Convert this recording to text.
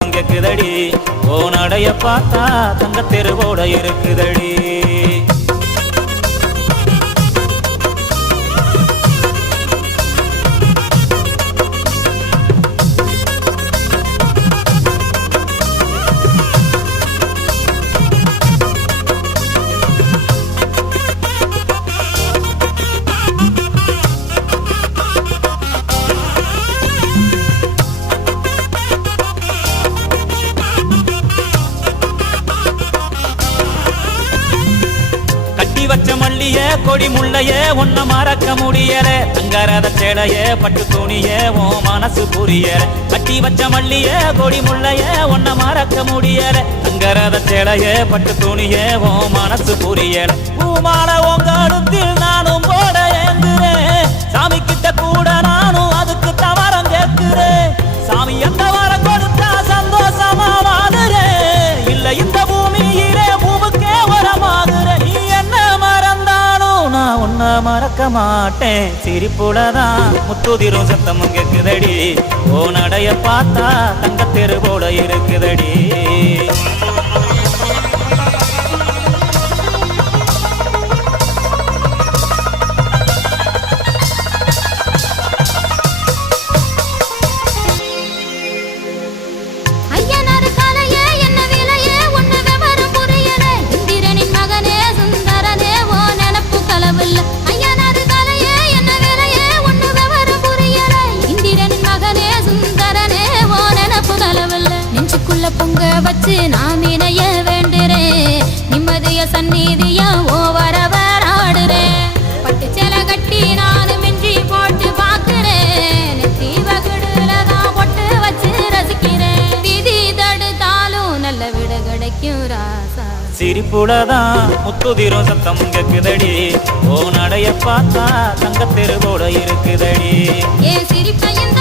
கேக்குதடி ஓ நடைய பார்த்தா தங்க தெருவோட இருக்குதடி வச்ச மல்லிய கொடி முள்ளைய ஒன்ன மறக்க முடியல தங்கரத சேலைய பட்டு துணிய ஓ மனசு புரியல கட்டி வச்ச மல்லிய கொடி முள்ளைய ஒன்ன மறக்க முடியல தங்கரத சேலைய பட்டு துணிய ஓ மனசு புரியல பூமால உங்க அடுத்தில் நானும் போட ஏங்குறேன் சாமி கிட்ட கூட நானும் அதுக்கு தவறம் கேட்கிறேன் சாமி எந்த வரம் கொடுத்தா சந்தோஷமா வாடுறேன் இல்ல இந்த பூமியிலே பூவுக்கே வரமாகுறேன் உன்ன மறக்க மாட்டேன் சிரிப்புலதான் முத்துதிரும் சத்தமும் கேக்குதடி ஓ நடைய பார்த்தா தங்க தெருவோட இருக்குதடி பொங்க வச்சு நான் இணைய வேண்டுறேன் நிம்மதிய சந்நிதியா ஓ வரவராடுறேன் பட்டு சேலை கட்டி நான் மிஞ்சி போட்டு பாக்குறேன் நெத்தி வகுடுலதான் பொட்டு வச்சு ரசிக்கிறேன் விதி தடுத்தாலும் நல்ல விட கிடைக்கும் ராசா சிரிப்புலதான் முத்துதிரும் சத்தம் கேக்குதடி ஓ நடைய பார்த்தா தங்க தெருவோட இருக்குதடி ஏன் சிரிப்பையும்